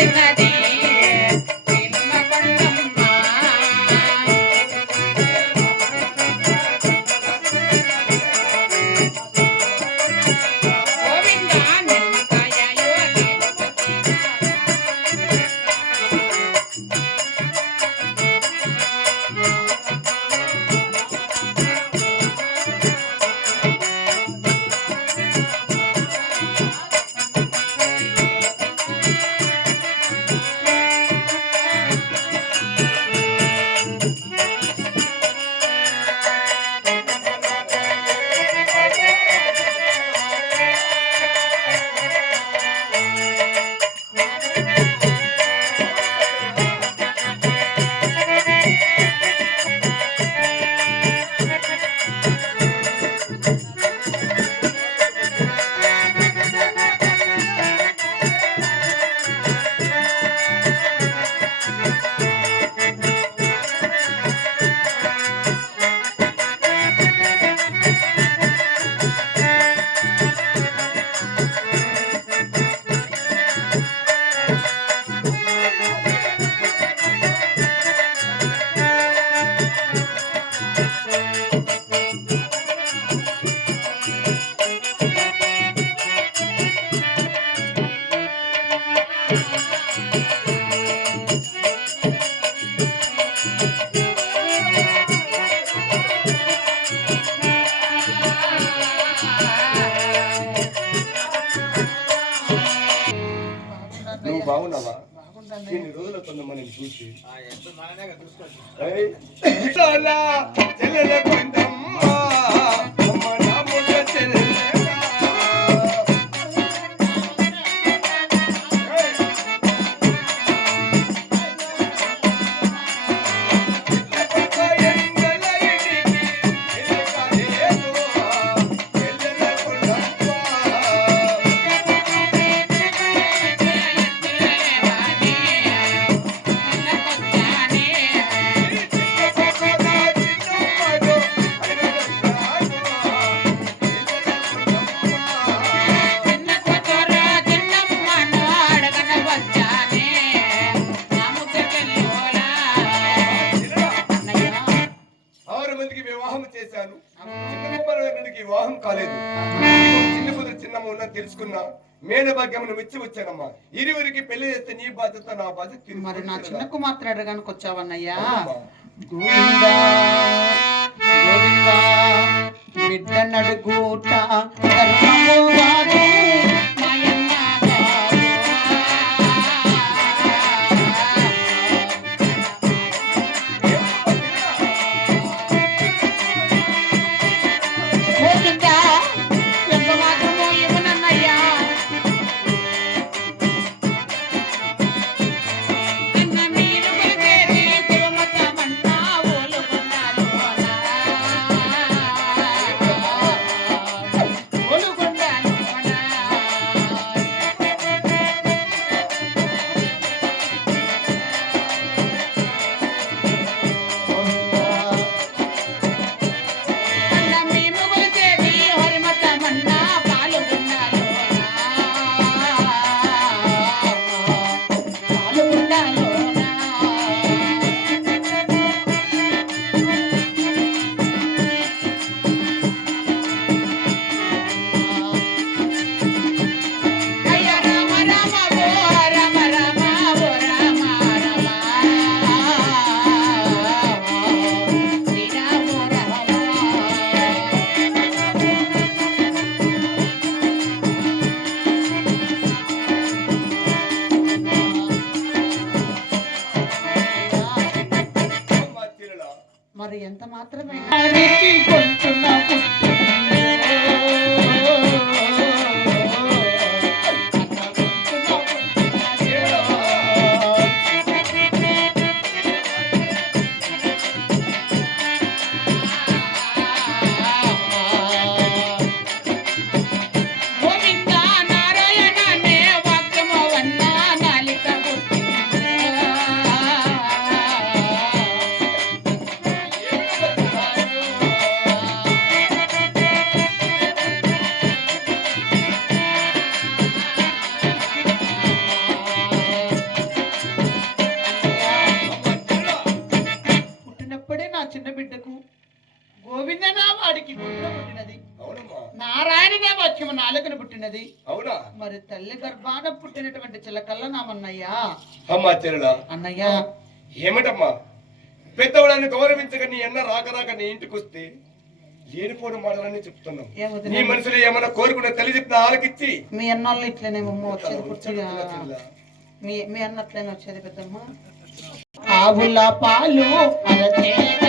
Happy, happy. బాగున్నావా? ఇన్ని రోజుల కొంత మనం చూసి. కాలేదు. చిన్న కూతురు చిన్నమ్మ తెలుసుకున్నా. మేడ భాగ్యం వచ్చి వచ్చానమ్మా. ఇరువురికి పెళ్ళి చేస్తే నీ బాధ్యత నా బాధ్యత మరి నా చిన్న కుమార్తె అడగానికి వచ్చావన్నయ్యా? మాత్రమే పుట్టినది నారాయణనే వాక్యము నాలుకను పుట్టినది. అవునా? మరి తల్లి గర్భాన పుట్టినటువంటి చిలకల్ల నామన్నయ్యా అమ్మా అన్నయ్యా. ఏమిటమ్మా? పెద్దవాడని గౌరవించక నీ అన్న రాక రాక నీ ఇంటికి వస్తే లేనిపోని మాటలన్నీ చెప్తున్నావు. నీ మనసులో ఏమైనా కోరుకుంటే తల్లి చెప్పిన ఆలకిచ్చి. మీ అన్నోళ్ళు ఇట్లనే వచ్చేది మీ మీ అన్న అట్లనే వచ్చేది పెద్దమ్మ. ఆవుల పాలు అరచేత